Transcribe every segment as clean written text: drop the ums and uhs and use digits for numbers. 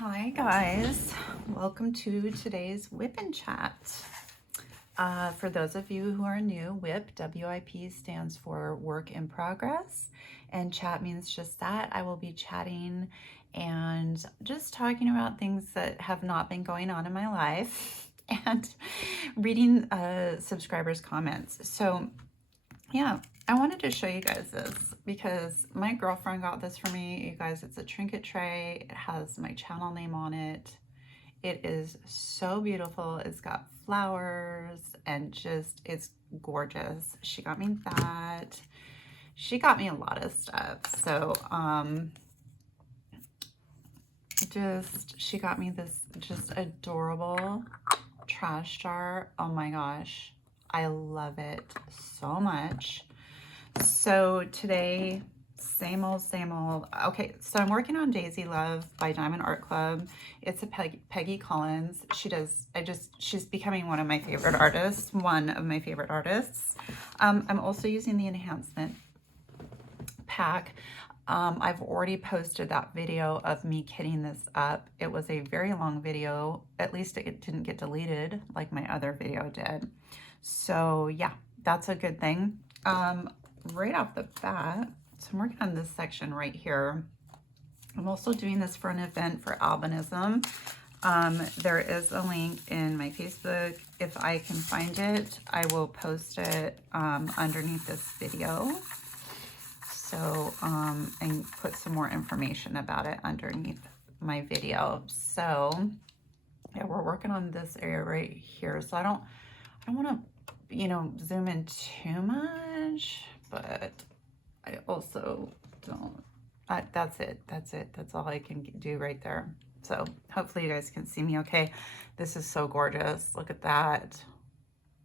Hi guys, welcome to today's WIP and Chat. For those of you who are new, WIP, W-I-P, stands for work in progress, and chat means just that. I will be chatting and just talking about things that have not been going on in my life and reading subscribers' comments. So yeah, I wanted to show you guys this because my girlfriend got this for me. You guys, it's a trinket tray. It has my channel name on it. It is so beautiful. It's got flowers and just, it's gorgeous. She got me that. She got me a lot of stuff. So, she got me this just adorable trash jar. Oh my gosh. I love it so much. So today, same old, same old. Okay, so I'm working on Daisy Love by Diamond Art Club. It's a Peggy Collins. She's becoming one of my favorite artists, I'm also using the enhancement pack. I've already posted that video of me kitting this up. It was a very long video. At least it didn't get deleted like my other video did. So yeah, that's a good thing. Right off the bat, so I'm working on this section right here. I'm also doing this for an event for Aulbimsim. There is a link in my Facebook. If I can find it, I will post it underneath this video. So, and put some more information about it underneath my video. So, yeah, we're working on this area right here. So I don't want to, zoom in too much, but I also don't. That's it. That's all I can do right there. So hopefully you guys can see me okay. This is so gorgeous. Look at that.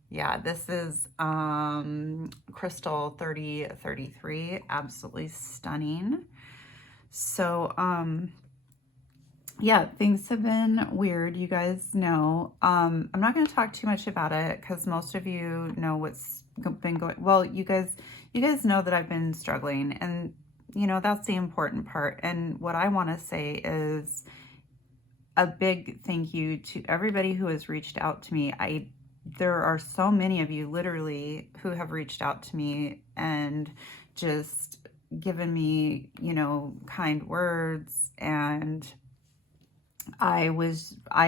Yeah, this is Crystal 3033. Absolutely stunning. So, yeah, things have been weird, you guys know. I'm not going to talk too much about it because most of you know what's been going. Well, you guys know that I've been struggling, and that's the important part. And what I want to say is a big thank you to everybody who has reached out to me. There are so many of you literally who have reached out to me and just given me, kind words, and I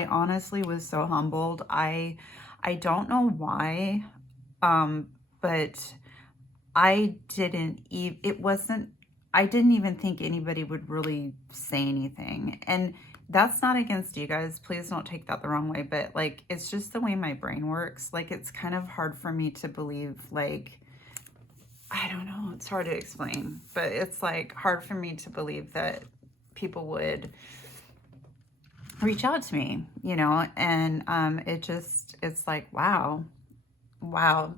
honestly was so humbled. I don't know why, but I didn't even think anybody would really say anything. And that's not against you guys. Please don't take that the wrong way. But like, it's just the way my brain works. Like, it's kind of hard for me to believe, like, I don't know. It's hard to explain, but it's like hard for me to believe that people would reach out to me, and it's like, wow.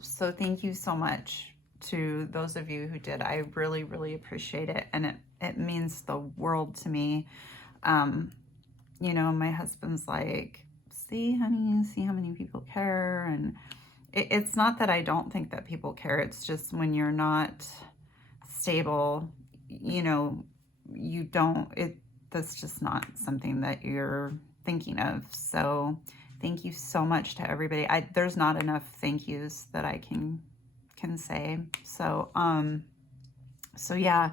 So thank you so much to those of you who did. I really, really appreciate it, and it means the world to me. My husband's like, see honey, see how many people care, and it's not that I don't think that people care. It's just when you're not stable, that's just not something that you're thinking of. So thank you so much to everybody. There's not enough thank yous that I can say. So, so yeah,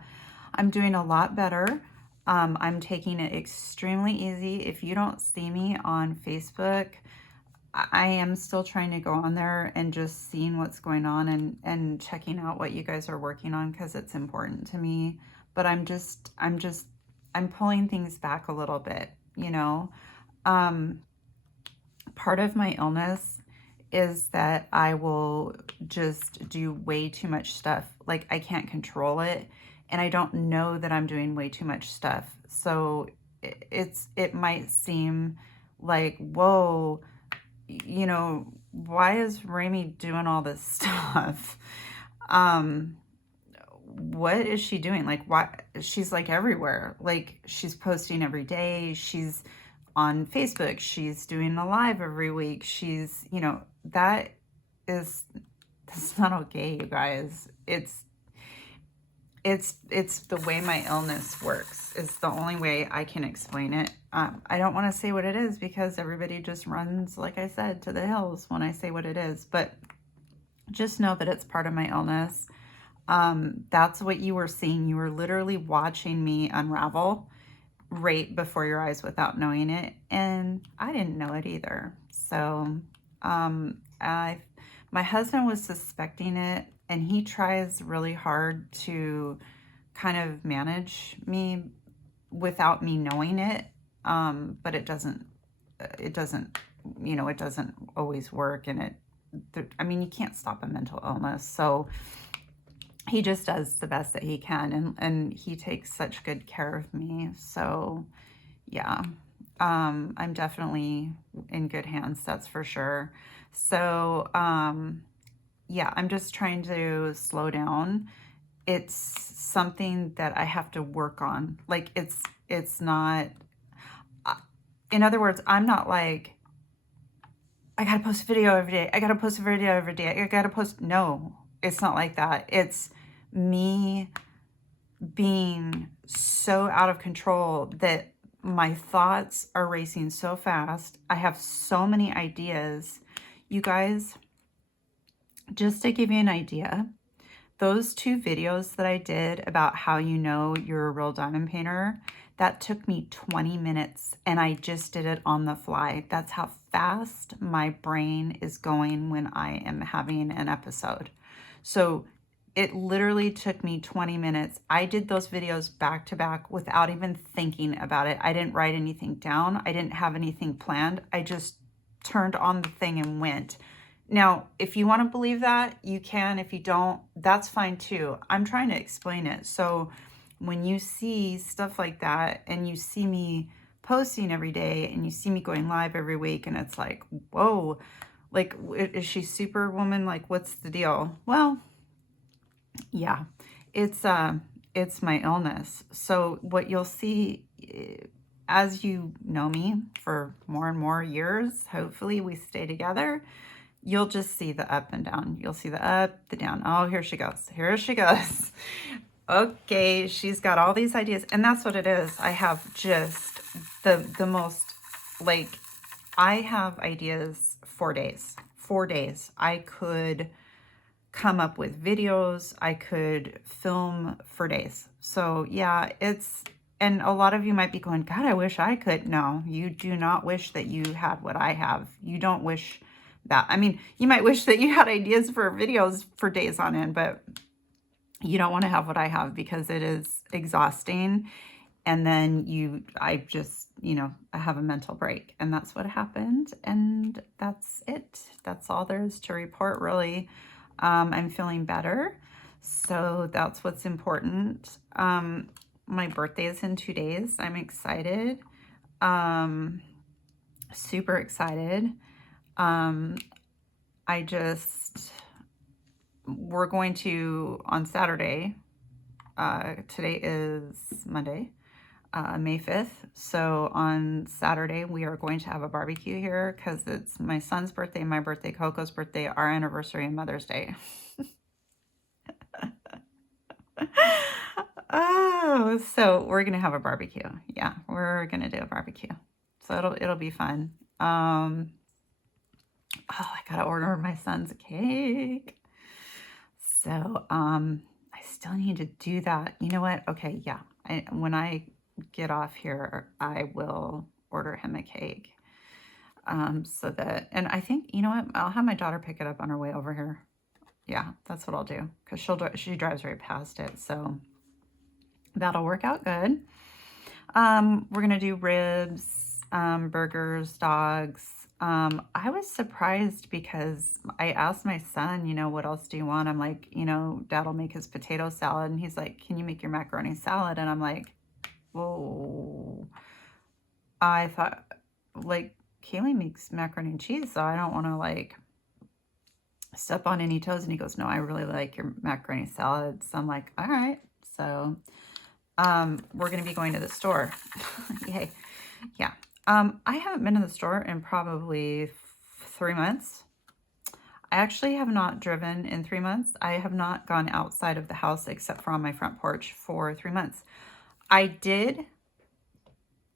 I'm doing a lot better. I'm taking it extremely easy. If you don't see me on Facebook, I am still trying to go on there and just seeing what's going on and checking out what you guys are working on, because it's important to me. But I'm pulling things back a little bit, Part of my illness is that I will just do way too much stuff. Like, I can't control it, and I don't know that I'm doing way too much stuff. So it might seem like, whoa, why is Rami doing all this stuff? What is she doing? Like, why? She's like everywhere. Like, she's posting every day. She's on Facebook. She's doing a live every week. She's, that's not okay, you guys. it's the way my illness works. It's the only way I can explain it. I don't want to say what it is because everybody just runs, like I said, to the hills when I say what it is. But just know that it's part of my illness. That's what you were seeing. You were literally watching me unravel right before your eyes without knowing it. And I didn't know it either. So my husband was suspecting it, and he tries really hard to kind of manage me without me knowing it. But it doesn't, you know, it doesn't always work. And I mean, you can't stop a mental illness. So he just does the best that he can. And he takes such good care of me. So yeah, I'm definitely in good hands. That's for sure. So, yeah, I'm just trying to slow down. It's something that I have to work on. Like it's not, in other words, I'm not like, I gotta post a video every day. I gotta post a video every day. I gotta post. No, it's not like that. It's me being so out of control that my thoughts are racing so fast. I have so many ideas. You guys, just to give you an idea, those 2 videos that I did about how you know you're a real diamond painter, that took me 20 minutes and I just did it on the fly. That's how fast my brain is going when I am having an episode. So it literally took me 20 minutes. I did those videos back to back without even thinking about it. I didn't write anything down. I didn't have anything planned. I just turned on the thing and went. Now, if you want to believe that, you can. If you don't, that's fine too. I'm trying to explain it. So when you see stuff like that and you see me posting every day and you see me going live every week and it's like, whoa, like, is she Superwoman? Like, what's the deal? Well, yeah, it's my illness. So what you'll see, as you know me for more and more years, hopefully we stay together, you'll just see the up and down. You'll see the up, the down. Oh, here she goes. Here she goes. Okay, she's got all these ideas. And that's what it is. I have just the most, like, I have ideas for days. 4 days. I could come up with videos. I could film for days. So yeah, and a lot of you might be going, God, I wish I could. No, you do not wish that you had what I have. You don't wish that. I mean, you might wish that you had ideas for videos for days on end, but you don't want to have what I have because it is exhausting. And then I just, I have a mental break, and that's what happened. And that's it. That's all there is to report, really. I'm feeling better. So that's what's important. My birthday is in 2 days. I'm excited. Super excited. We're going to, on Saturday, today is Monday, May 5th. So on Saturday, we are going to have a barbecue here because it's my son's birthday, my birthday, Coco's birthday, our anniversary, and Mother's Day. Oh, so we're going to have a barbecue. Yeah, we're going to do a barbecue. So it'll be fun. Oh, I got to order my son's a cake. So, I still need to do that. You know what? Okay, yeah. When I get off here, I will order him a cake. So that, and I think, you know what? I'll have my daughter pick it up on her way over here. Yeah, that's what I'll do, because she drives right past it. So that'll work out good. We're going to do ribs, burgers, dogs. I was surprised because I asked my son, what else do you want? I'm like, Dad'll make his potato salad. And he's like, can you make your macaroni salad? And I'm like, whoa. I thought, like, Kaylee makes macaroni and cheese, so I don't want to, like, step on any toes. And he goes, no, I really like your macaroni salad. So I'm like, all right. So we're going to be going to the store. Yay. Yeah. I haven't been to the store in probably 3 months. I actually have not driven in 3 months. I have not gone outside of the house except for on my front porch for 3 months. I did,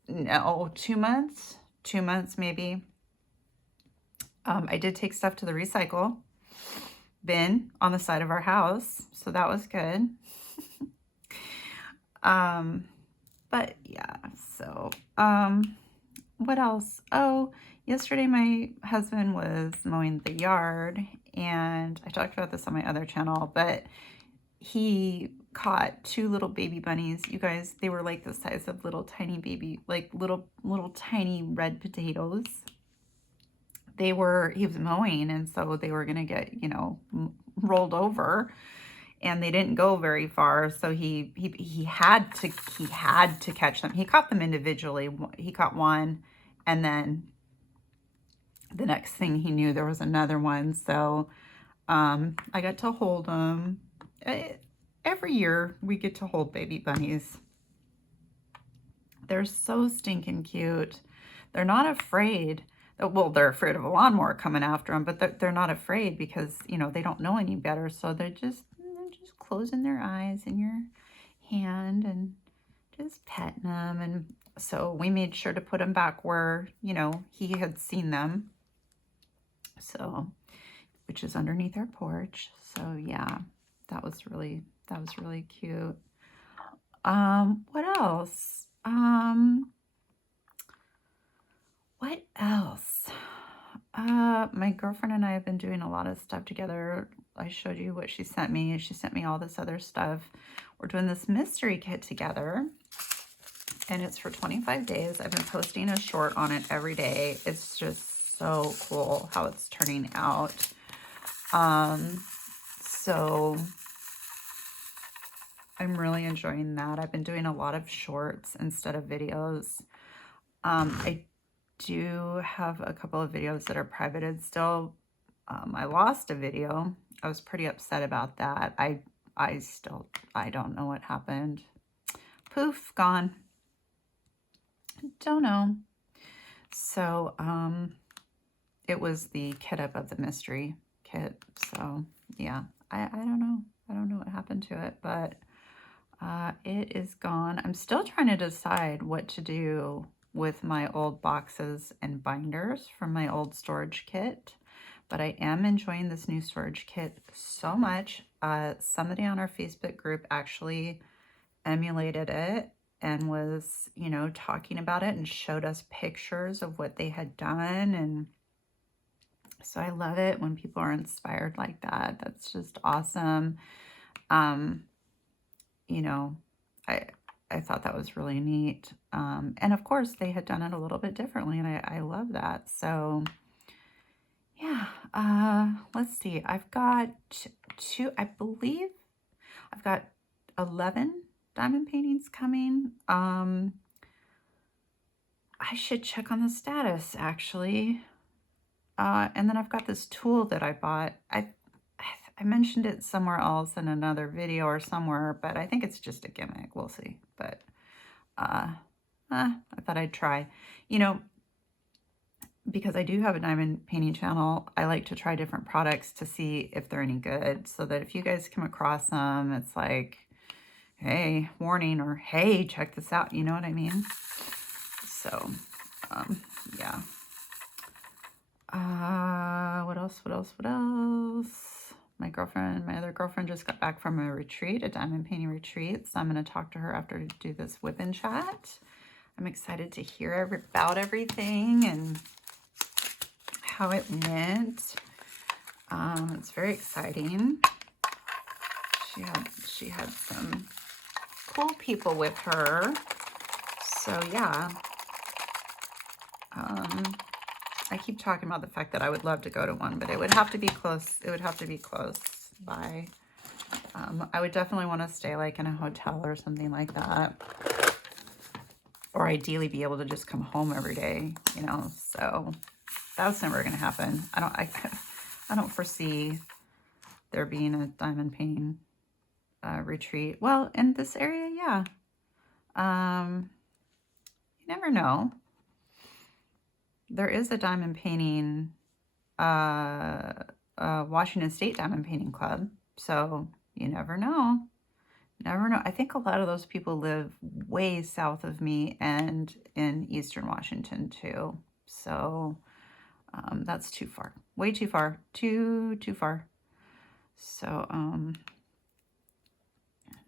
no, 2 months, 2 months maybe. I did take stuff to the recycle bin on the side of our house, so that was good. But yeah, so, what else? Oh, yesterday my husband was mowing the yard, and I talked about this on my other channel, but he caught 2 little baby bunnies. You guys, they were like the size of little tiny baby, like little tiny red potatoes. He was mowing, and so they were gonna get, you know, rolled over, and they didn't go very far, so he had to catch them. He caught them individually. He caught one, and then the next thing he knew, there was another one. So I got to hold them. Every year we get to hold baby bunnies. They're so stinking cute. They're not afraid. Well, they're afraid of a lawnmower coming after them, but they're not afraid because, you know, they don't know any better. So they're just closing their eyes in your hand and just petting them. And so we made sure to put them back where, you know, he had seen them. So, which is underneath our porch. So yeah, that was really cute. What else? What else? My girlfriend and I have been doing a lot of stuff together. I showed you what she sent me. She sent me all this other stuff. We're doing this mystery kit together, and it's for 25 days. I've been posting a short on it every day. It's just so cool how it's turning out. So I'm really enjoying that. I've been doing a lot of shorts instead of videos. I do have a couple of videos that are privated still. I lost a video. I was pretty upset about that. I don't know what happened. Poof, gone. Don't know. So, it was the kit up of the mystery kit. So yeah, I don't know. I don't know what happened to it, but it is gone. I'm still trying to decide what to do with my old boxes and binders from my old storage kit, but I am enjoying this new storage kit so much. Somebody on our Facebook group actually emulated it and was, you know, talking about it and showed us pictures of what they had done. And so I love it when people are inspired like that. That's just awesome. You know, I thought that was really neat. And of course they had done it a little bit differently, and I love that. So yeah, let's see. I've got I believe I've got 11 diamond paintings coming. I should check on the status actually. And then I've got this tool that I bought. I mentioned it somewhere else in another video or somewhere, but I think it's just a gimmick. We'll see. But I thought I'd try. You know, because I do have a diamond painting channel, I like to try different products to see if they're any good, so that if you guys come across them, it's like, hey, warning, or hey, check this out. You know what I mean? So, yeah. What else? My other girlfriend just got back from a retreat, a diamond painting retreat. So I'm going to talk to her after to do this WIP and Chat. I'm excited to hear about everything and how it went. It's very exciting. She had some cool people with her. So yeah. I keep talking about the fact that I would love to go to one, but it would have to be close. It would have to be close by. I would definitely want to stay like in a hotel or something like that. Or ideally be able to just come home every day, you know. So that's never going to happen. I don't foresee there being a diamond painting retreat. Well, in this area, yeah. You never know. There is a diamond painting Washington State Diamond Painting Club. So you never know. Never know. I think a lot of those people live way south of me and in Eastern Washington too. So that's too far. Way too far. Too far. So,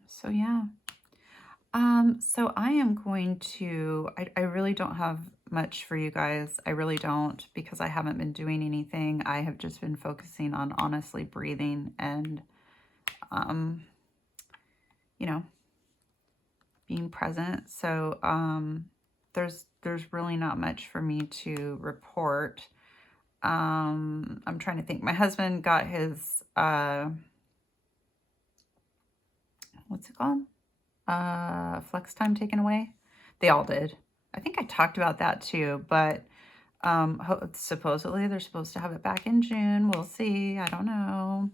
so yeah. So I am going to, I really don't have much for you guys. I really don't, because I haven't been doing anything. I have just been focusing on honestly breathing and, you know, being present. So, there's really not much for me to report. I'm trying to think. My husband got his, what's it called? Flex time taken away. They all did. I think I talked about that too, but supposedly they're supposed to have it back in June. We'll see. I don't know.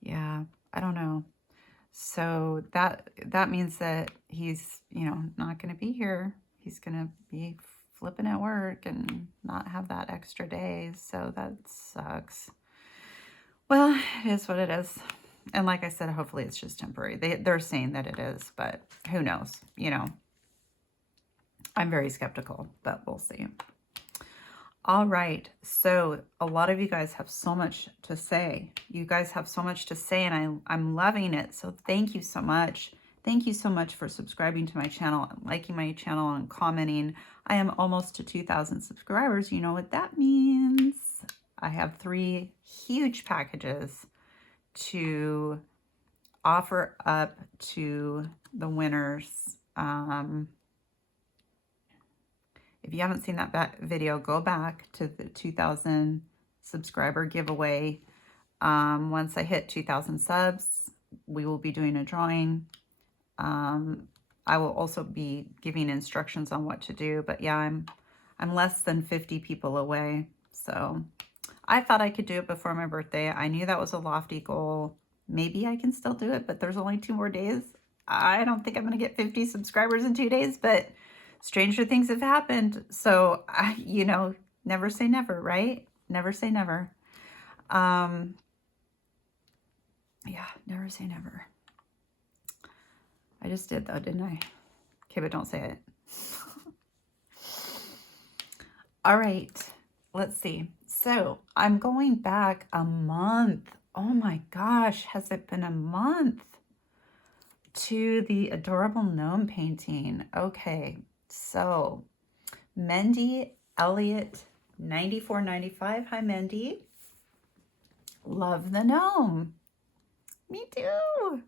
Yeah, I don't know. So that means that he's, you know, not going to be here. He's going to be flipping at work and not have that extra day. So that sucks. Well, it is what it is. And like I said, hopefully it's just temporary. They're saying that it is, but who knows? You know, I'm very skeptical, but we'll see. All right. So a lot of you guys have so much to say. You guys have so much to say, and I'm loving it. So thank you so much. Thank you so much for subscribing to my channel, and liking my channel, and commenting. I am almost to 2,000 subscribers. You know what that means. I have 3 huge packages to offer up to the winners. If you haven't seen that video, go back to the 2,000 subscriber giveaway. Once I hit 2,000 subs, we will be doing a drawing. I will also be giving instructions on what to do. But yeah, I'm less than 50 people away. So I thought I could do it before my birthday. I knew that was a lofty goal. Maybe I can still do it, but there's only 2 more days. I don't think I'm going to get 50 subscribers in 2 days, but stranger things have happened. So, you know, never say never, right? Never say never. Yeah, never say never. I just did though, didn't I? Okay, but don't say it. All right, let's see. So I'm going back a month. Oh my gosh, has it been a month? To the adorable gnome painting. Okay, so Mendy Elliott 9495. Hi, Mendy. Love the gnome. Me too.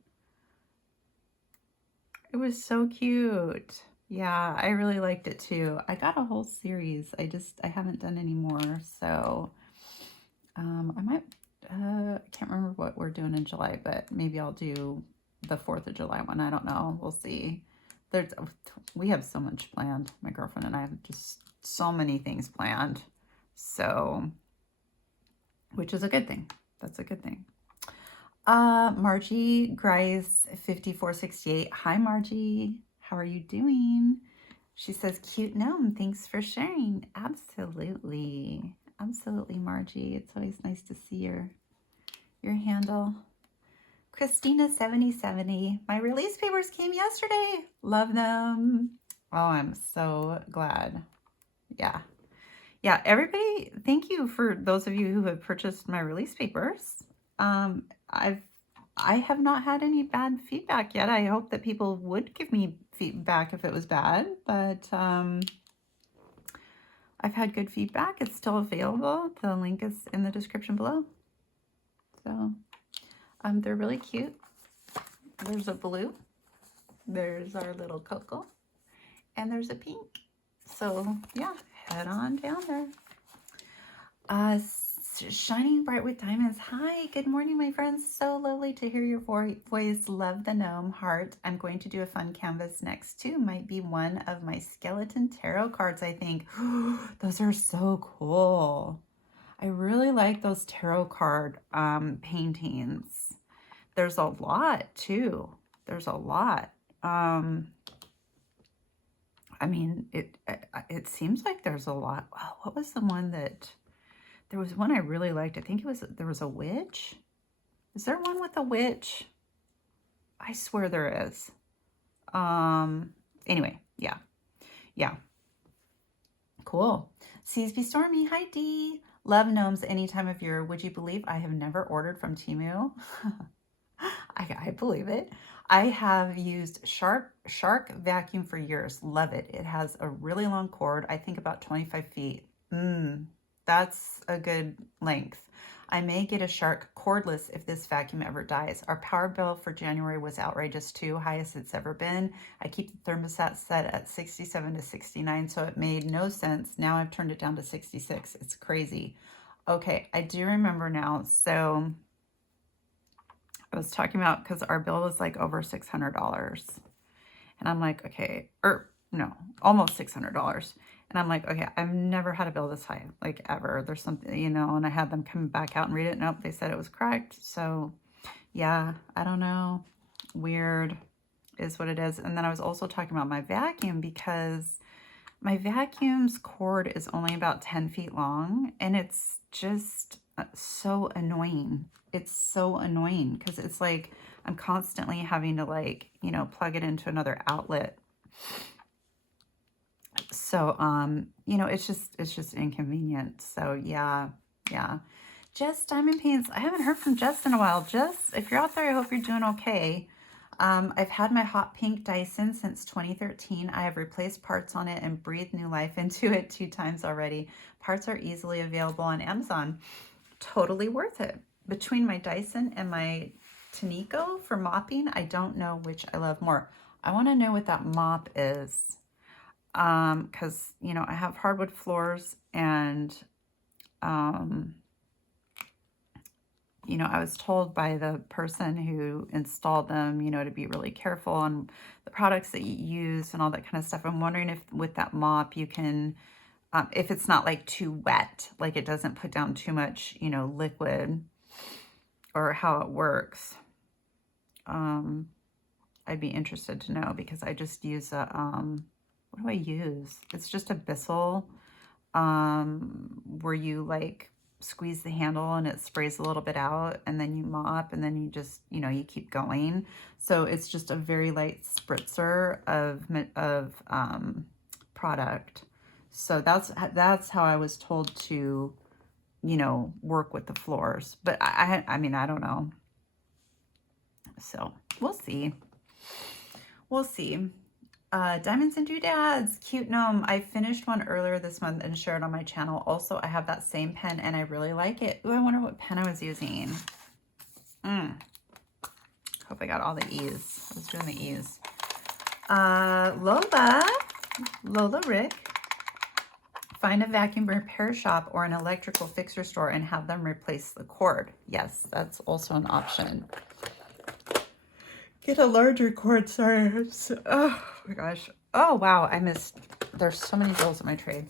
It was so cute. Yeah, I really liked it too. I got a whole series. I haven't done any more. So I might, I can't remember what we're doing in July, but maybe I'll do the 4th of July one. I don't know. We'll see. We have so much planned. My girlfriend and I have just so many things planned. So, which is a good thing. That's a good thing. Margie Grice 5468. Hi, Margie. How are you doing? She says, cute gnome. Thanks for sharing. Absolutely. Absolutely, Margie. It's always nice to see your handle. Christina 7070. My release papers came yesterday. Love them. Oh, I'm so glad. Yeah. Yeah, everybody, thank you for those of you who have purchased my release papers. I have not had any bad feedback yet. I hope that people would give me feedback if it was bad, but I've had good feedback. It's still available. The link is in the description below. So they're really cute. There's a blue. There's our little Coco. And there's a pink. So yeah, head on down there. Shining bright with diamonds. Hi, good morning, my friends. So lovely to hear your voice. Love the gnome heart. I'm going to do a fun canvas next too. Might be one of my skeleton tarot cards, I think. Those are so cool. I really like those tarot card paintings. There's a lot too. There's a lot. I mean, it seems like there's a lot. Oh, what was the one that, there was one I really liked. I think it was, there was a witch. Is there one with a witch? I swear there is. Anyway, yeah. Yeah. Cool. Seas be stormy. Hi, Dee. Love gnomes any time of year. Would you believe I have never ordered from Temu? I believe it. I have used Shark vacuum for years. Love it. It has a really long cord. I think about 25 feet. That's a good length. I may get a Shark cordless if this vacuum ever dies. Our power bill for January was outrageous too, highest it's ever been. I keep the thermostat set at 67 to 69, so it made no sense. Now I've turned it down to 66. It's crazy. Okay, I do remember now. So I was talking about, because our bill was like over $600. And I'm like, okay, or no, almost $600. And I'm like, okay, I've never had a bill this high, like ever. There's something, you know, and I had them come back out and read it. Nope, they said it was correct. So yeah, I don't know. Weird is what it is. And then I was also talking about my vacuum, because my vacuum's cord is only about 10 feet long, and it's just so annoying. It's so annoying because it's like I'm constantly having to, like, you know, plug it into another outlet. So, you know, it's just inconvenient. So yeah. Jess Diamond Paints. I haven't heard from Jess in a while. Jess, if you're out there, I hope you're doing okay. I've had my hot pink Dyson since 2013. I have replaced parts on it and breathed new life into it 2 times already. Parts are easily available on Amazon. Totally worth it. Between my Dyson and my Tanico for mopping, I don't know which I love more. I want to know what that mop is. Because, you know, I have hardwood floors, and, you know, I was told by the person who installed them, you know, to be really careful on the products that you use and all that kind of stuff. I'm wondering if with that mop you can, if it's not like too wet, like it doesn't put down too much, you know, liquid, or how it works. I'd be interested to know, because I just use a, what do I use? It's just a Bissell, where you like squeeze the handle and it sprays a little bit out, and then you mop, and then you just, you know, you keep going. So it's just a very light spritzer of product. So that's how I was told to, you know, work with the floors. But I mean, I don't know. So we'll see. We'll see. Diamonds and Doodads, cute gnome. I finished one earlier this month and shared on my channel. Also, I have that same pen and I really like it. Ooh, I wonder what pen I was using. Hope I got all the E's. I was doing the E's. Lola Rick. Find a vacuum repair shop or an electrical fixer store and have them replace the cord. Yes, that's also an option. Get a larger cord, sorry. Oh my gosh. Oh wow, I missed. There's so many bills in my tray.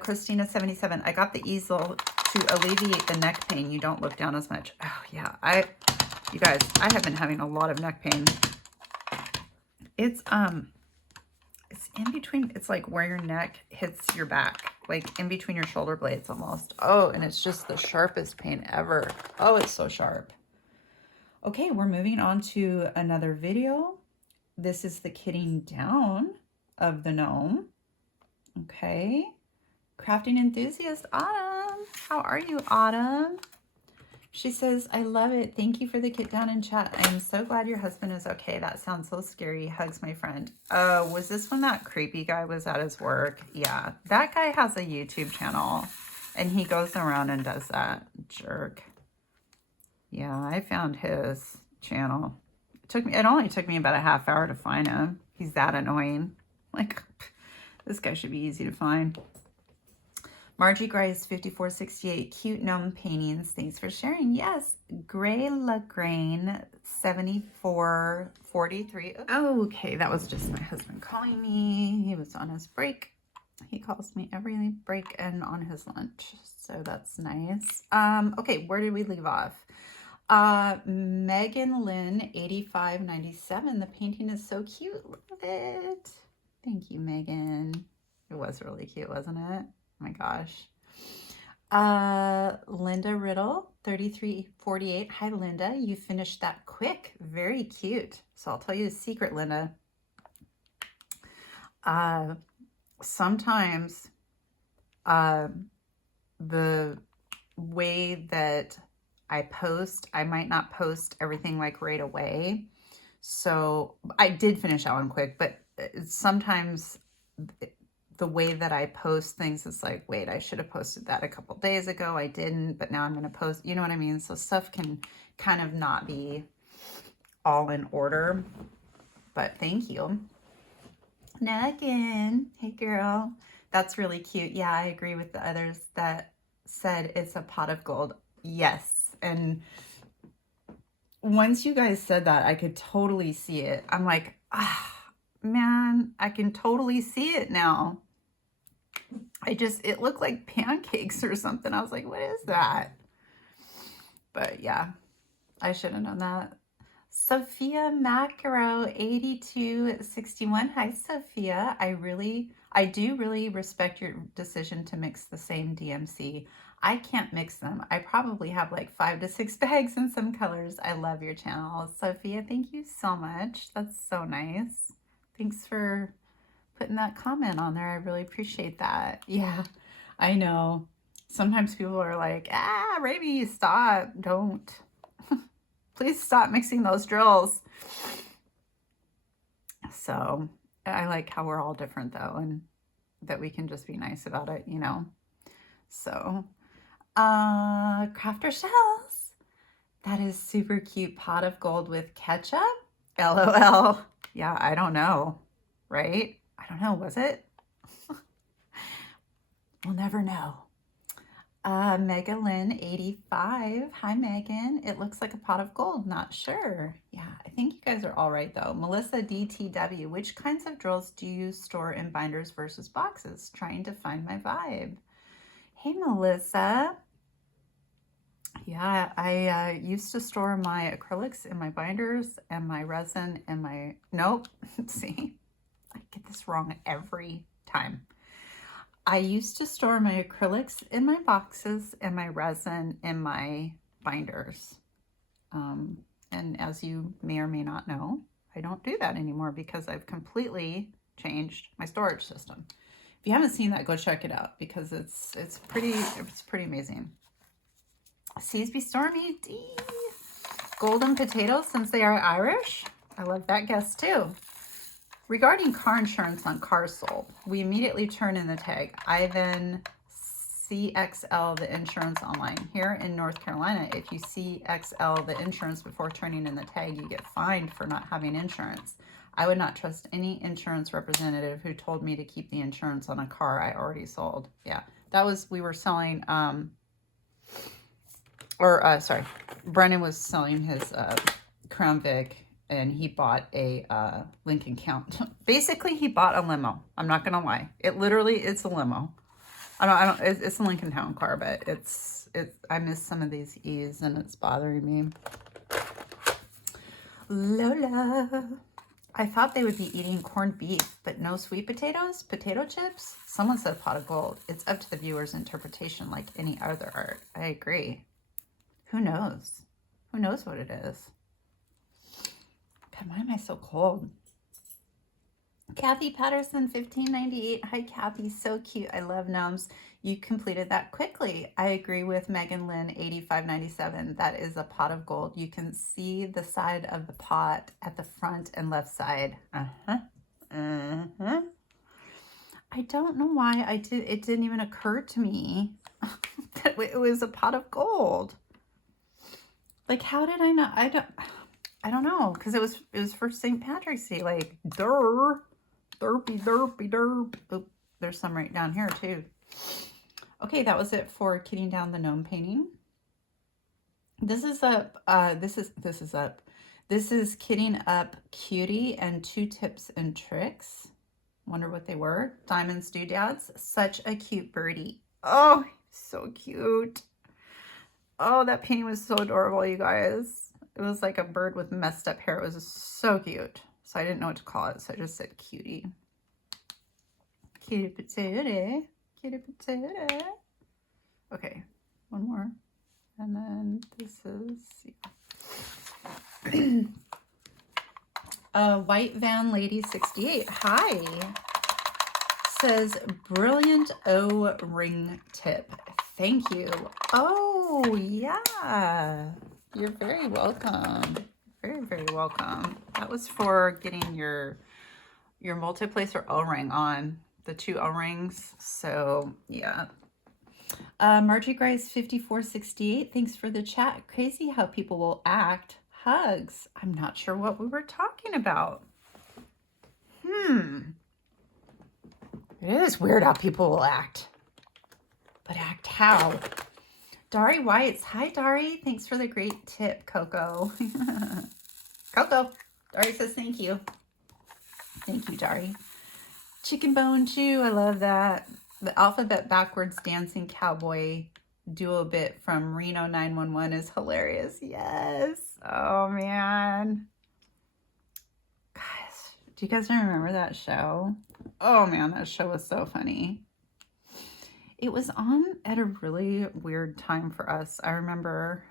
Christina 77. I got the easel to alleviate the neck pain. You don't look down as much. Oh yeah, you guys, I have been having a lot of neck pain. It's in between. It's like where your neck hits your back, like in between your shoulder blades almost. Oh, and it's just the sharpest pain ever. Oh, it's so sharp. Okay, we're moving on to another video. This is the kitting down of the gnome. Okay. Crafting enthusiast, Autumn. How are you, Autumn? She says, I love it. Thank you for the kit down and chat. I am so glad your husband is okay. That sounds so scary. Hugs, my friend. Oh, was this when that creepy guy was at his work? Yeah, that guy has a YouTube channel and he goes around and does that. Jerk. Yeah, I found his channel. It only took me about a half hour to find him. He's that annoying. Like, this guy should be easy to find. Margie Grice 5468, cute gnome paintings. Thanks for sharing. Yes, Gray Lagraine 7443. Okay, that was just my husband calling me. He was on his break. He calls me every break and on his lunch, so that's nice. Okay, where did we leave off? Megan Lynn 8597. The painting is so cute. Love it. Thank you, Megan. It was really cute, wasn't it? Oh my gosh. Linda Riddle, 3348. Hi, Linda. You finished that quick. Very cute. So I'll tell you a secret, Linda. Sometimes the way that I post, I might not post everything like right away. So I did finish that one quick, but sometimes the way that I post things is like, wait, I should have posted that a couple days ago. I didn't, but now I'm going to post, you know what I mean? So stuff can kind of not be all in order, but thank you. Megan, hey girl. That's really cute. Yeah, I agree with the others that said it's a pot of gold. Yes. And once you guys said that, I could totally see it. I'm like, man, I can totally see it now. It looked like pancakes or something. I was like, what is that? But yeah, I should have known that. Sophia Macaro 8261. Hi, Sophia. I do really respect your decision to mix the same DMC. I can't mix them. I probably have like 5 to 6 bags in some colors. I love your channel. Sophia, thank you so much. That's so nice. Thanks for putting that comment on there. I really appreciate that. Yeah, I know. Sometimes people are like, Raby, stop. Don't. Please stop mixing those drills. So I like how we're all different though, and that we can just be nice about it, you know? So, Crafter Shells. That is super cute pot of gold with ketchup. LOL. Yeah, I don't know, right? I don't know, was it? We'll never know. Mega Lynn 85. Hi, Megan. It looks like a pot of gold. Not sure. Yeah, I think you guys are all right, though. Melissa DTW. Which kinds of drills do you store in binders versus boxes? Trying to find my vibe. Hey, Melissa. Yeah, I used to store my acrylics in my binders and my resin and my... Nope. See, I get this wrong every time. I used to store my acrylics in my boxes and my resin in my binders. And as you may or may not know, I don't do that anymore because I've completely changed my storage system. If you haven't seen that, go check it out because it's pretty amazing. Seasby Stormy D. Golden potatoes since they are Irish. I love that guess too. Regarding car insurance on cars sold, we immediately turn in the tag. I then CXL the insurance online. Here in North Carolina, if you CXL the insurance before turning in the tag, you get fined for not having insurance. I would not trust any insurance representative who told me to keep the insurance on a car I already sold. Yeah, that was, we were selling, sorry, Brennan was selling his Crown Vic, and he bought a Lincoln Count. Basically, he bought a limo. I'm not gonna lie. It's a limo. It's a Lincoln Town car, but I miss some of these E's, and it's bothering me. Lola, I thought they would be eating corned beef, but no sweet potatoes, potato chips. Someone said pot of gold. It's up to the viewer's interpretation, like any other art. I agree. Who knows? Who knows what it is? God, why am I so cold? Kathy Patterson, 1598. Hi, Kathy. So cute. I love gnomes. You completed that quickly. I agree with Megan Lynn, 8597. That is a pot of gold. You can see the side of the pot at the front and left side. I don't know why it didn't even occur to me that it was a pot of gold. Like, how did I not? I don't know, because it was for St. Patrick's Day, like, derpy, derpy, derp. Oh, there's some right down here, too. Okay, that was it for kitting down the gnome painting. This is up, this is up. This is kitting up Cutie and 2 tips and tricks. Wonder what they were. Diamonds Doodads. Such a cute birdie. Oh, so cute. Oh, that painting was so adorable, you guys. It was like a bird with messed up hair. It was so cute. So I didn't know what to call it, so I just said Cutie. Cutie potato. Cutie potato. Okay, one more. And then this is, White Van Lady 68. Hi. Says, brilliant O-ring tip. Thank you. Oh, yeah. You're very welcome. Very, very welcome. That was for getting your multi-placer O-ring on. The 2 O-rings. So, yeah. Margie Grice 5468. Thanks for the chat. Crazy how people will act. Hugs. I'm not sure what we were talking about. It is weird how people will act. But act how? Dari Whites. Hi, Dari. Thanks for the great tip, Coco. Coco. Dari says thank you. Thank you, Dari. Chicken Bone Chew. I love that. The alphabet backwards dancing cowboy duo bit from Reno 911 is hilarious. Yes. Oh, man. Guys, do you guys remember that show? Oh, man, that show was so funny. It was on at a really weird time for us. I remember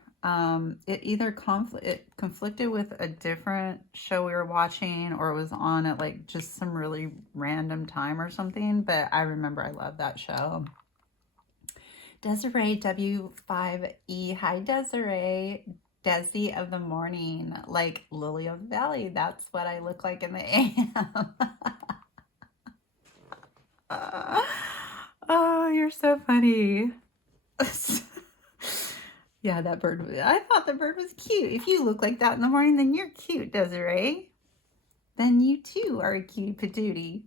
it either conflicted with a different show we were watching, or it was on at like just some really random time or something. But I remember I loved that show. Desiree W5E. Hi, Desiree. Desi of the morning, like Lily of the Valley. That's what I look like in the AM. Oh, you're so funny. Yeah, that bird. I thought the bird was cute. If you look like that in the morning, then you're cute, Desiree. Then you too are a cute patootie.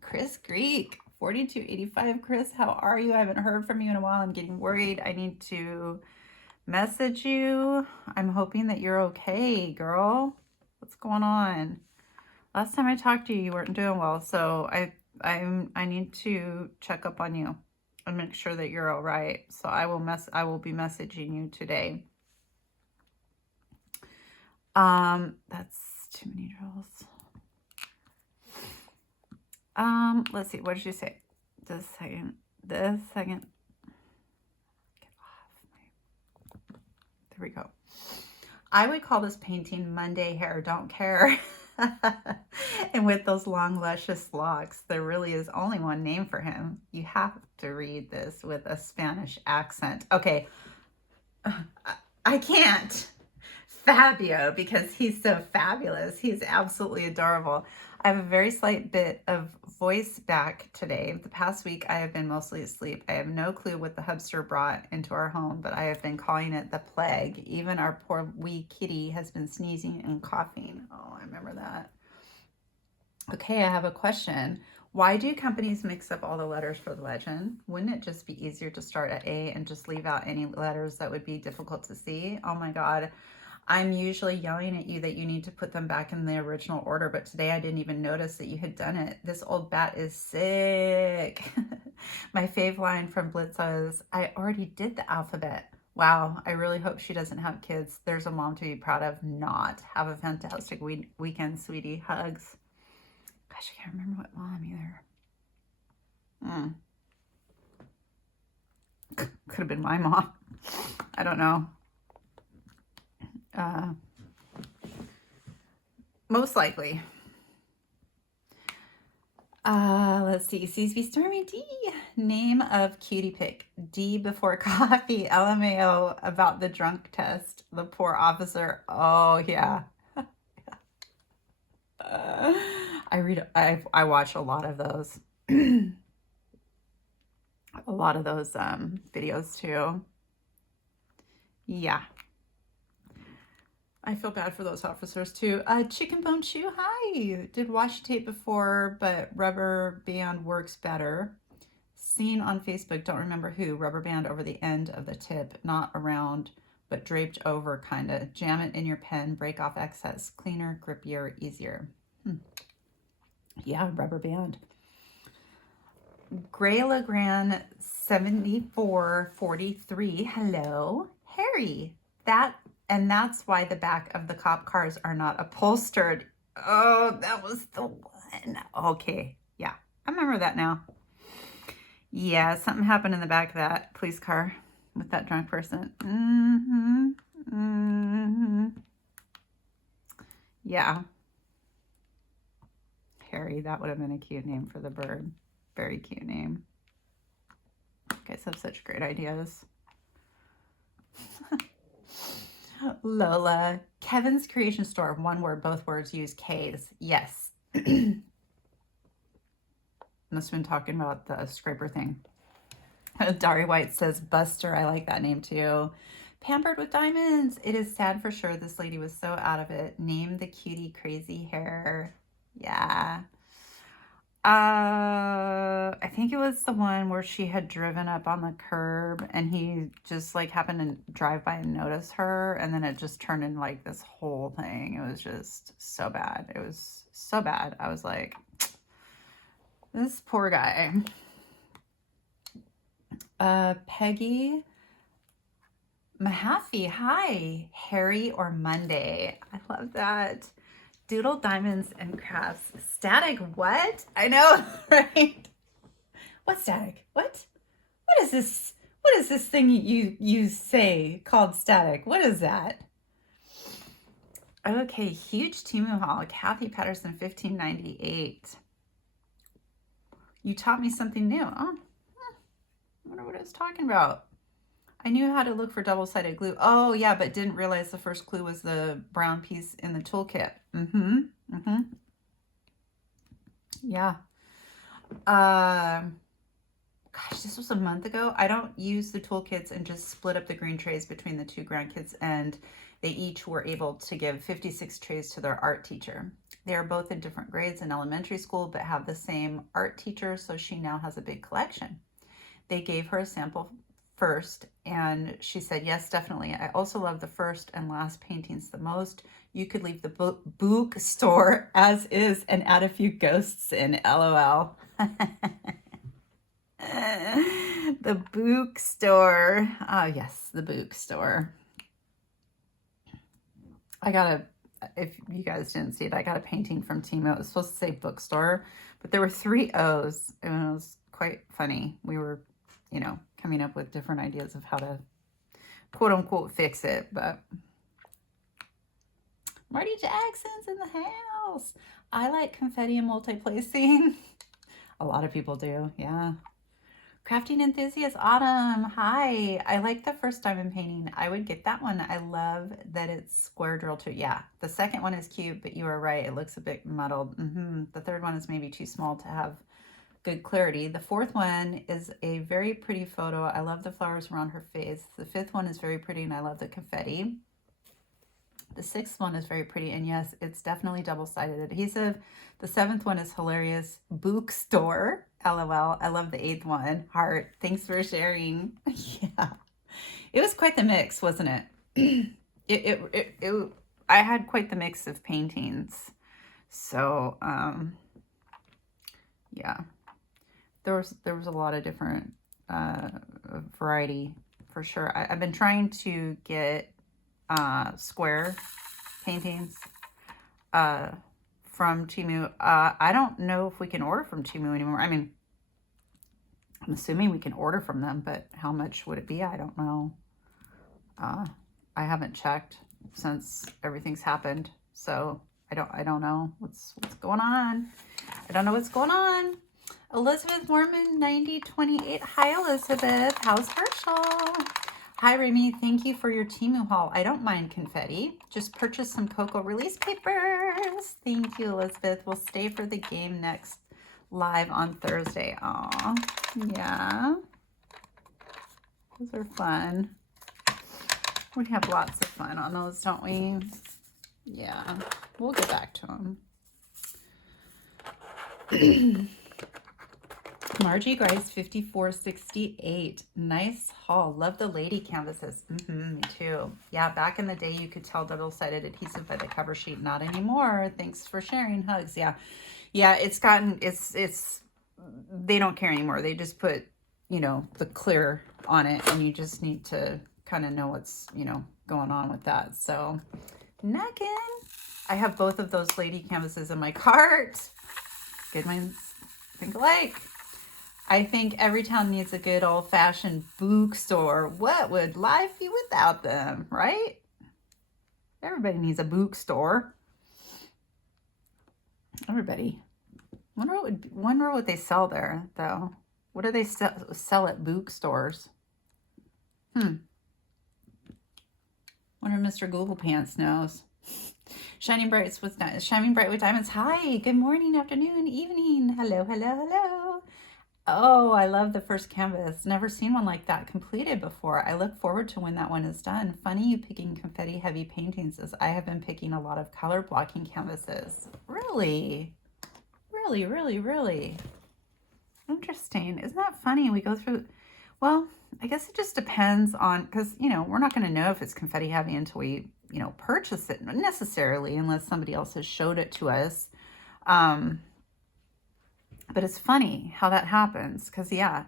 Chris Greek, 4285. Chris, how are you? I haven't heard from you in a while. I'm getting worried. I need to message you. I'm hoping that you're okay, girl. What's going on? Last time I talked to you, you weren't doing well, so I need to check up on you and make sure that you're all right. So I will be messaging you today. That's too many drills. Let's see, what did you say? This second. Get off. There we go. I would call this painting Monday Hair Don't Care. And with those long, luscious locks, there really is only one name for him. You have to read this with a Spanish accent. Okay, I can't. Fabio, because he's so fabulous. He's absolutely adorable. I have a very slight bit of voice back today. The past week, I have been mostly asleep. I have no clue what the hubster brought into our home, but I have been calling it the plague. Even our poor wee kitty has been sneezing and coughing. Oh, I remember that. Okay, I have a question. Why do companies mix up all the letters for the legend? Wouldn't it just be easier to start at A and just leave out any letters that would be difficult to see? Oh my God. I'm usually yelling at you that you need to put them back in the original order, but today I didn't even notice that you had done it. This old bat is sick. My fave line from Blitz is, I already did the alphabet. Wow, I really hope she doesn't have kids. There's a mom to be proud of. Not. Have a fantastic weekend, sweetie. Hugs. Gosh, I can't remember what mom either. Could have been my mom. I don't know. Most likely. Let's see. CSB Stormy D. Name of cutie pick. D before coffee. LMAO about the drunk test. The poor officer. Oh, yeah. I watch a lot of those. A lot of those videos too. Yeah. I feel bad for those officers too. Chicken Bone Chew, hi. Did washi tape before, but rubber band works better. Seen on Facebook, don't remember who. Rubber band over the end of the tip, not around, but draped over, kind of. Jam it in your pen, break off excess. Cleaner, grippier, easier. Yeah, rubber band. Gray Legrand 7443. Hello, Harry. That's why the back of the cop cars are not upholstered. Oh, that was the one. Okay, yeah, I remember that now. Yeah, something happened in the back of that police car with that drunk person. Yeah. Harry, that would have been a cute name for the bird. Very cute name. You guys have such great ideas. Lola, Kevin's Creation Store, one word, both words use K's. Yes. Must have been talking about the scraper thing. Dari White says, Buster, I like that name too. Pampered with Diamonds. It is sad for sure. This lady was so out of it. Name the cutie crazy hair. Yeah. I think it was the one where she had driven up on the curb and he just like happened to drive by and notice her, and then it just turned into like this whole thing. It was just so bad. It was so bad. I was like, this poor guy. Peggy Mahaffey, hi. Harry or Monday. I love that. Doodle Diamonds and Crafts. Static, what? I know, right? What static? What? What is this? What is this thing you say called static? What is that? Okay, huge Temu haul. Kathy Patterson, 1598. You taught me something new. Oh, I wonder what I was talking about. I knew how to look for double-sided glue. Oh, yeah, but didn't realize the first clue was the brown piece in the toolkit. Yeah. Gosh, this was a month ago. I don't use the toolkits and just split up the green trays between the two grandkids, and they each were able to give 56 trays to their art teacher. They are both in different grades in elementary school, but have the same art teacher, so she now has a big collection. They gave her a sample first, and she said, yes, definitely. I also love the first and last paintings the most. You could leave the book store as is and add a few ghosts in, LOL. The book store. Oh, yes, the book store. If you guys didn't see it, I got a painting from Temu. It was supposed to say bookstore, but there were 3 O's, and it was quite funny. We were, coming up with different ideas of how to quote unquote fix it, but Marty Jackson's in the house. I like confetti and multi-placing. A lot of people do, yeah. Crafting Enthusiast Autumn, hi. I like the first diamond painting. I would get that one. I love that it's square drill too. Yeah, the second one is cute, but you are right. It looks a bit muddled. The third one is maybe too small to have good clarity. The fourth one is a very pretty photo. I love the flowers around her face. The fifth one is very pretty, and I love the confetti. The sixth one is very pretty, and yes, it's definitely double-sided adhesive. The seventh one is hilarious. Book store, LOL. I love the eighth one. Heart. Thanks for sharing. Yeah, it was quite the mix, wasn't it? I had quite the mix of paintings. So, yeah, there was a lot of different variety for sure. I've been trying to get square paintings from Temu. I don't know if we can order from Temu anymore. I mean, I'm assuming we can order from them, but how much would it be? I don't know. I haven't checked since everything's happened, so I don't know what's going on. I don't know what's going on. Elizabeth Mormon 9028. Hi Elizabeth. How's Herschel? Hi Remy, thank you for your Temu haul. I don't mind confetti. Just purchase some Coco release papers. Thank you, Elizabeth. We'll stay for the game next live on Thursday. Aw, yeah. Those are fun. We have lots of fun on those, don't we? Yeah, we'll get back to them. Margie Grice 5468. Nice haul. Love the lady canvases. Me too. Yeah, back in the day you could tell double-sided adhesive by the cover sheet. Not anymore. Thanks for sharing. Hugs. Yeah. Yeah, it's they don't care anymore. They just put, the clear on it, and you just need to kind of know what's, going on with that. So, neckin'. I have both of those lady canvases in my cart. Good minds think alike. I think every town needs a good old-fashioned bookstore. What would life be without them, right? Everybody needs a bookstore. Everybody. Wonder what they sell there, though. What do they sell at bookstores? Wonder Mr. Google Pants knows. Shining bright with diamonds. Hi, good morning, afternoon, evening. Hello, hello, hello. Oh, I love the first canvas. Never seen one like that completed before. I look forward to when that one is done. Funny you picking confetti heavy paintings, as I have been picking a lot of color blocking canvases. Really? Really, really, really? Interesting. Isn't that funny? We go through, well, I guess it just depends on, because, you know, we're not going to know if it's confetti heavy until we, you know, purchase it necessarily, unless somebody else has showed it to us. But it's funny how that happens, because, yeah,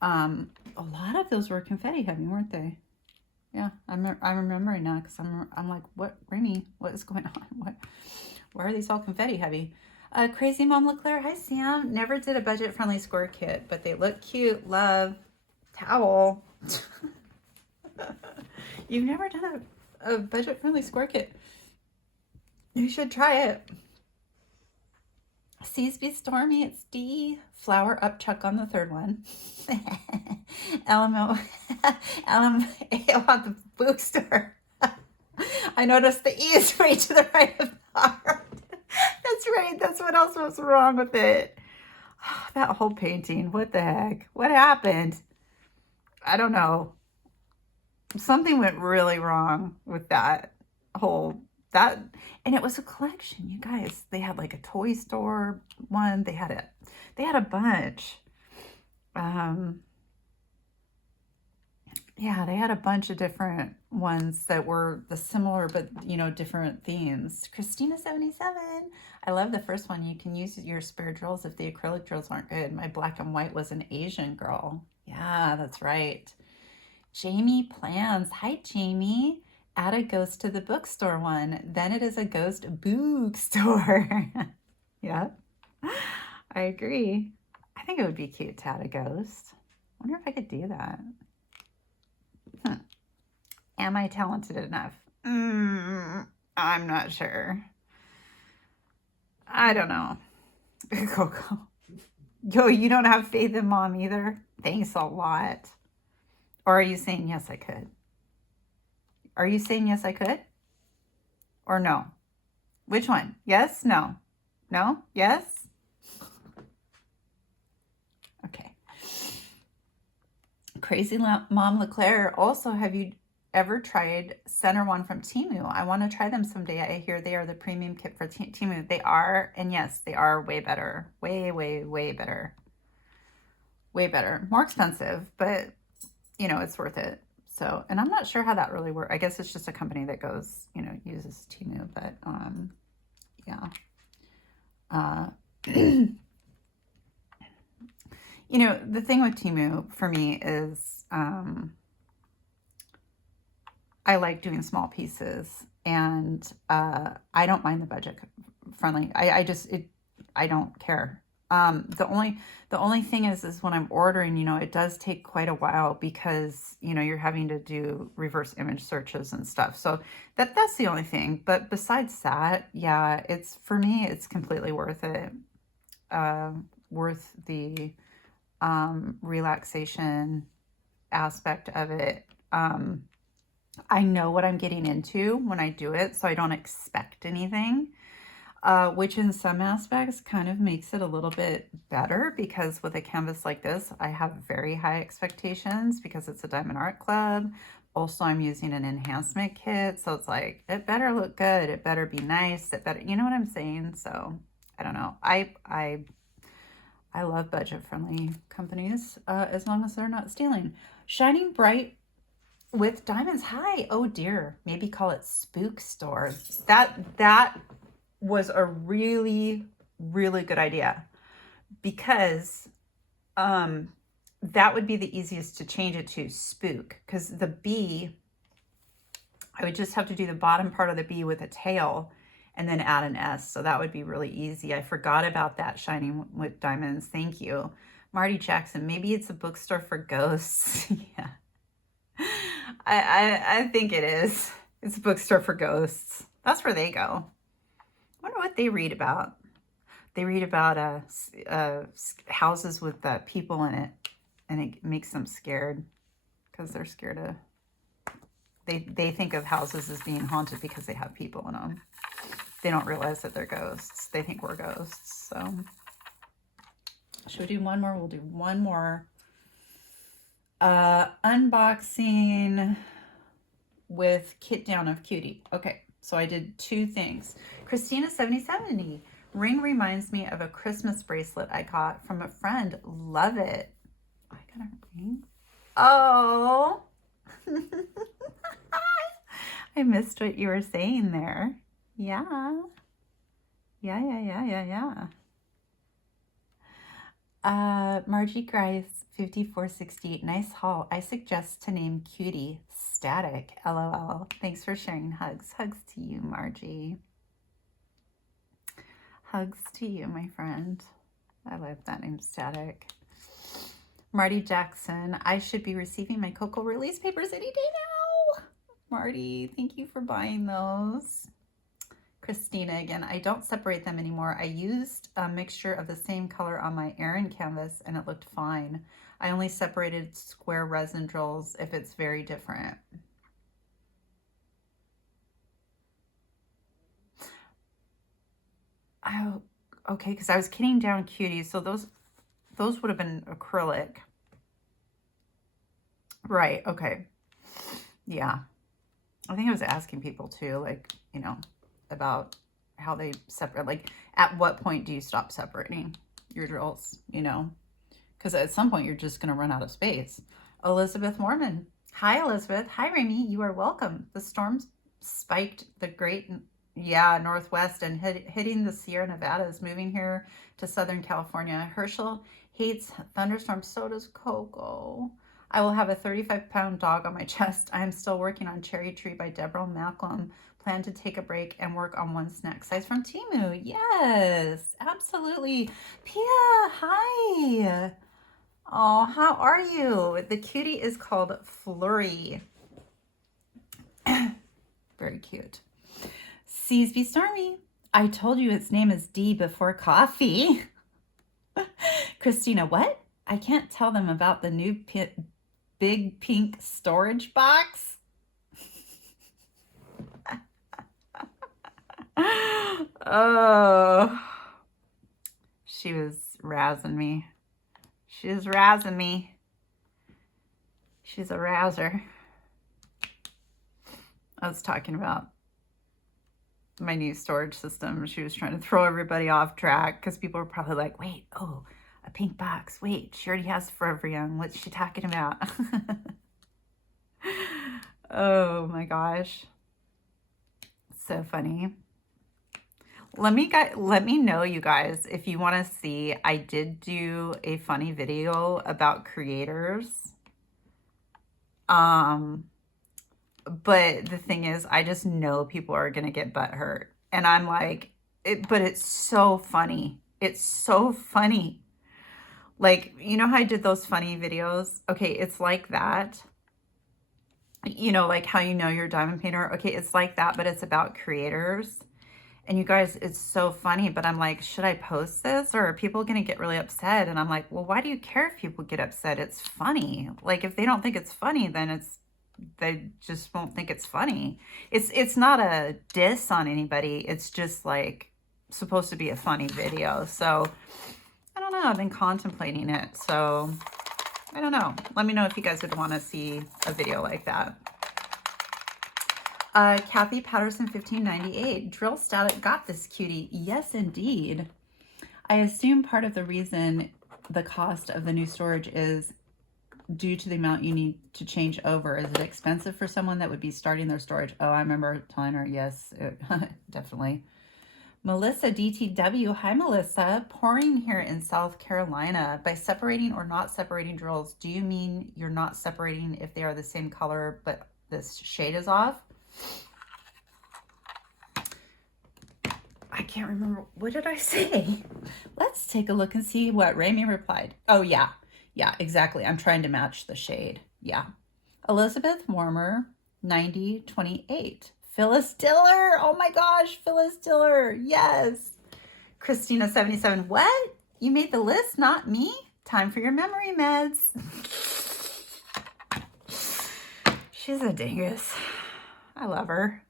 a lot of those were confetti heavy, weren't they? Yeah, I'm remembering now, because I'm like, what, Remy, what is going on? Why are these all confetti heavy? Crazy Mom LeClaire, hi Sam. Never did a budget-friendly score kit, but they look cute. Love. Towel. You've never done a budget-friendly score kit. You should try it. Seas be stormy, it's D. Flower upchuck on the third one. LMO at the bookstore. I noticed the E is way to the right of the heart. That's right. That's what else was wrong with it. Oh, that whole painting. What the heck? What happened? I don't know. Something went really wrong with that whole... and it was a collection, you guys. They had like a toy store one. They had a bunch. Yeah, they had a bunch of different ones that were the similar, but, you know, different themes. Christina 77. I love the first one. You can use your spare drills if the acrylic drills aren't good. My black and white was an Asian girl. Yeah, that's right. Jamie Plans. Hi, Jamie. Add a ghost to the bookstore one. Then it is a ghost bookstore. Yeah, I agree. I think it would be cute to add a ghost. I wonder if I could do that. Am I talented enough? I'm not sure. I don't know. Coco. Yo, you don't have faith in Mom either? Thanks a lot. Or are you saying yes, I could? Are you saying yes, I could? Or no? Which one? Yes? No? No? Yes? Okay. Crazy Mom LeClaire. Also, have you ever tried Center One from Temu? I want to try them someday. I hear they are the premium kit for Temu. They are, and yes, they are way better. Way, way, way better. Way better. More expensive, but, you know, it's worth it. So, and I'm not sure how that really works. I guess it's just a company that goes, you know, uses Temu, but, yeah. You know, the thing with Temu for me is, I like doing small pieces, and, I don't mind the budget friendly. I don't care. The only thing is when I'm ordering, you know, it does take quite a while because, you know, you're having to do reverse image searches and stuff. So that's the only thing. But besides that, yeah, for me, it's completely worth it. Worth the, relaxation aspect of it. I know what I'm getting into when I do it, so I don't expect anything. Which in some aspects kind of makes it a little bit better, because with a canvas like this, I have very high expectations because it's a Diamond Art Club. Also, I'm using an enhancement kit, so it's like, it better look good. It better be nice. It better, you know what I'm saying? So I don't know. I love budget-friendly companies, as long as they're not stealing. Shining Bright with Diamonds. Hi. Oh dear. Maybe call it Spook Store. That was a really, really good idea, because that would be the easiest to change it to Spook, because the B, I would just have to do the bottom part of the B with a tail, and then add an S. So that would be really easy. I forgot about that, Shining with Diamonds. Thank you. Marty Jackson, maybe it's a bookstore for ghosts. Yeah. I think it is. It's a bookstore for ghosts. That's where they go. I wonder what they read about. They read about houses with people in it, and it makes them scared because they're scared of. They think of houses as being haunted because they have people in them. They don't realize that they're ghosts. They think we're ghosts. So, should we do one more? We'll do one more. Unboxing with kit down of Cutie. Okay, so I did two things. Christina 7070. Ring reminds me of a Christmas bracelet I got from a friend. Love it. I got a ring. Oh. I missed what you were saying there. Yeah. Yeah. Margie Grice 5468. Nice haul. I suggest to name Cutie Static. LOL. Thanks for sharing. Hugs. Hugs to you, Margie. Hugs to you, my friend. I love that name, Static. Marty Jackson. I should be receiving my Coco release papers any day now. Marty, thank you for buying those. Christina again. I don't separate them anymore. I used a mixture of the same color on my Aran canvas and it looked fine. I only separated square resin drills if it's very different. Oh, okay, because I was kitting down Cutie, so those would have been acrylic. Right, okay. Yeah. I think I was asking people too, like, you know, about how they separate, like, at what point do you stop separating your drills, you know? Because at some point you're just going to run out of space. Elizabeth Mormon. Hi, Elizabeth. Hi, Remy. You are welcome. The storms spiked the great, Northwest and hitting the Sierra Nevadas, moving here to Southern California. Herschel hates thunderstorms. So does Coco. I will have a 35-pound dog on my chest. I am still working on Cherry Tree by Deborah Malcolm. Plan to take a break and work on one snack size from Temu. Yes, absolutely. Pia, hi. Oh, how are you? The cutie is called Flurry. Very cute. Seasby Stormy. I told you its name is D before coffee. Christina, what? I can't tell them about the new big pink storage box. Oh, she was razzing me. She was razzing me. She's a razzer. I was talking about my new storage system. She was trying to throw everybody off track because people were probably like, wait, oh, a pink box. Wait, she already has Forever Young. What's she talking about? Oh my gosh. So funny. Let me know, you guys, if you want to see. I did do a funny video about creators. But the thing is, I just know people are going to get butthurt. And I'm like, but it's so funny. It's so funny. Like, you know how I did those funny videos? Okay, it's like that. You know, like how you know you're a diamond painter. Okay, it's like that, but it's about creators. And you guys, it's so funny, but I'm like, should I post this or are people going to get really upset? And I'm like, well, why do you care if people get upset? It's funny. Like, if they don't think it's funny, then they just won't think it's funny. It's not a diss on anybody. It's just like supposed to be a funny video. So I don't know. I've been contemplating it. So I don't know. Let me know if you guys would want to see a video like that. Kathy Patterson 1598. Drill Static got this cutie. Yes, indeed. I assume part of the reason the cost of the new storage is due to the amount you need to change over. Is it expensive for someone that would be starting their storage? Oh, I remember telling her, yes, definitely. Melissa DTW. Hi, Melissa. Pouring here in South Carolina. By separating or not separating drills, do you mean you're not separating if they are the same color, but this shade is off? I can't remember. What did I say? Let's take a look and see what Rami replied. Oh, yeah. Yeah, exactly. I'm trying to match the shade. Yeah. Elizabeth Warmer, 9028. Phyllis Diller. Oh my gosh, Phyllis Diller. Yes. Christina, 77. What? You made the list, not me? Time for your memory meds. She's a dingus. I love her.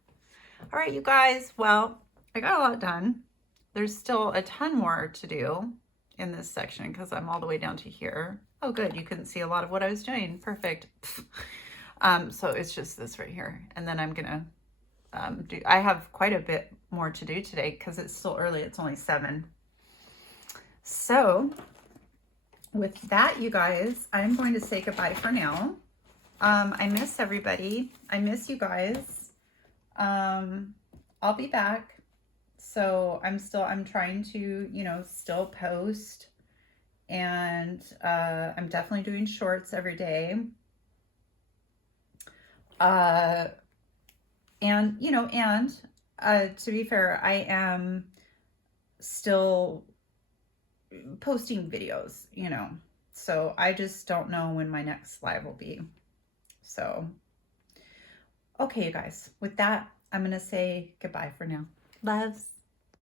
All right, you guys. Well, I got a lot done. There's still a ton more to do in this section because I'm all the way down to here. Oh, good. You couldn't see a lot of what I was doing. Perfect. So it's just this right here. And then I'm going to I have quite a bit more to do today because it's still early. It's only 7. So with that, you guys, I'm going to say goodbye for now. I miss everybody. I miss you guys. I'll be back. So I'm trying to, still post, and I'm definitely doing shorts every day. And to be fair, I am still posting videos, so I just don't know when my next live will be. So, okay, you guys, with that, I'm going to say goodbye for now. Loves.